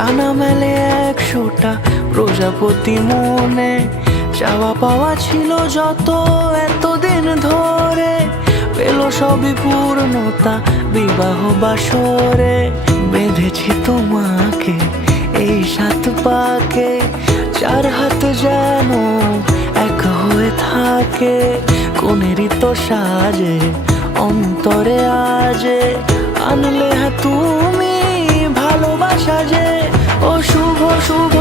ডানা মেলে 100টা প্রজাপতি মনে, চাওয়া পাওয়া ছিল যত এতদিন ধরে, পেল সবই পূর্ণতা বিবাহ বাসরে। বেঁধেছি তোমাকে এই 7 পাকে, 4 হাত যেন এক হয়ে থাকে। কোনেরই তো সাজে অন্তরে আজে, আনলে তুমি ভালোবাসা যে। ও শুভ শুভ